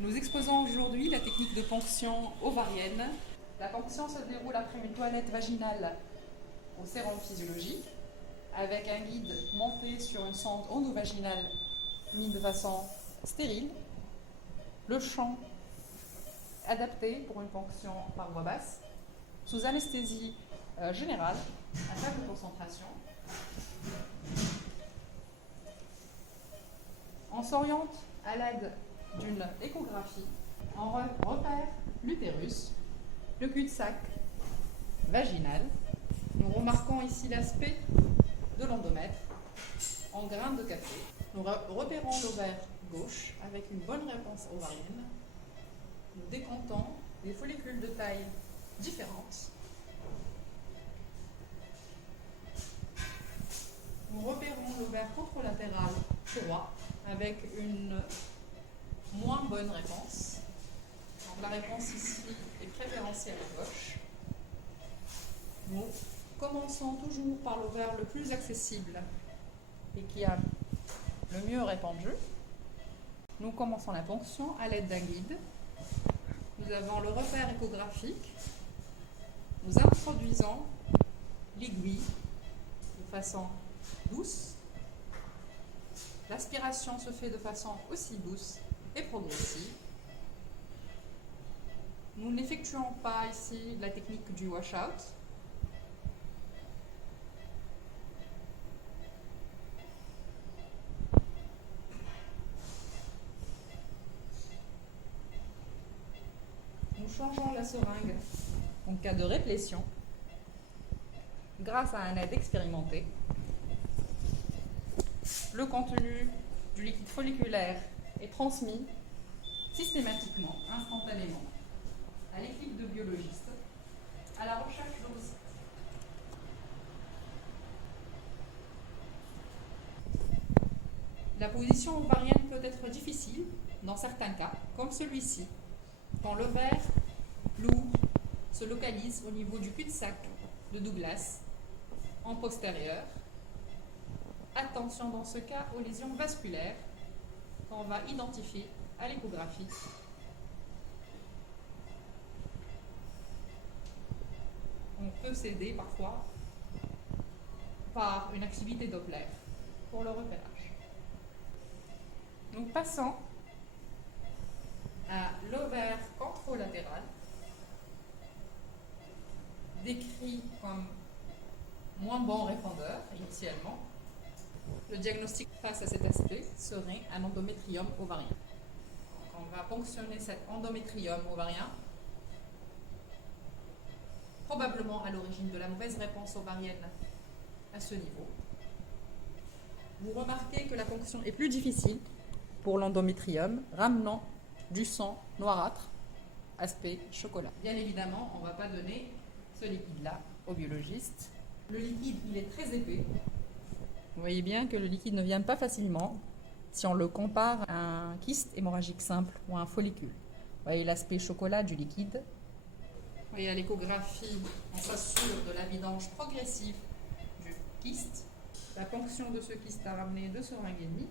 Nous exposons aujourd'hui la technique de ponction ovarienne. La ponction se déroule après une toilette vaginale au sérum physiologique avec un guide monté sur une sonde endovaginale mise de façon stérile. Le champ adapté pour une ponction par voie basse sous anesthésie générale à faible concentration. On s'oriente à l'aide d'une échographie. On repère l'utérus, le cul-de-sac vaginal. Nous remarquons ici l'aspect de l'endomètre en grains de café. Nous repérons l'ovaire gauche avec une bonne réponse ovarienne. Nous décomptons des follicules de taille différentes. Nous repérons l'ovaire contralatéral droit avec une moins bonne réponse. Donc la réponse ici est préférentielle à gauche. Nous commençons toujours par l'ovaire le plus accessible et qui a le mieux répandu. Nous commençons la ponction à l'aide d'un guide. Nous avons le repère échographique. Nous introduisons l'aiguille de façon douce. L'aspiration se fait de façon aussi douce et progressive. Nous n'effectuons pas ici la technique du wash-out. Nous changeons la seringue en cas de réplétion grâce à un aide expérimenté. Le contenu du liquide folliculaire est transmis systématiquement, instantanément, à l'équipe de biologistes à la recherche d'ovocytes. La position ovarienne peut être difficile dans certains cas, comme celui-ci, quand l'ovaire lourd se localise au niveau du cul-de-sac de Douglas, en postérieur. Attention dans ce cas aux lésions vasculaires qu'on va identifier à l'échographie. On peut s'aider parfois par une activité Doppler pour le repérage. Nous passons à l'ovaire contralatéral, décrit comme moins bon répondeur initialement. Le diagnostic face à cet aspect serait un endométrium ovarien. Donc on va ponctionner cet endométrium ovarien, probablement à l'origine de la mauvaise réponse ovarienne à ce niveau. Vous remarquez que la ponction est plus difficile pour l'endométrium, ramenant du sang noirâtre, aspect chocolat. Bien évidemment, on ne va pas donner ce liquide-là au biologiste. Le liquide, il est très épais. Vous voyez bien que le liquide ne vient pas facilement si on le compare à un kyste hémorragique simple ou à un follicule. Vous voyez l'aspect chocolat du liquide. Vous voyez à l'échographie, on s'assure de la vidange progressive du kyste. La ponction de ce kyste a ramené 2 seringues et demie.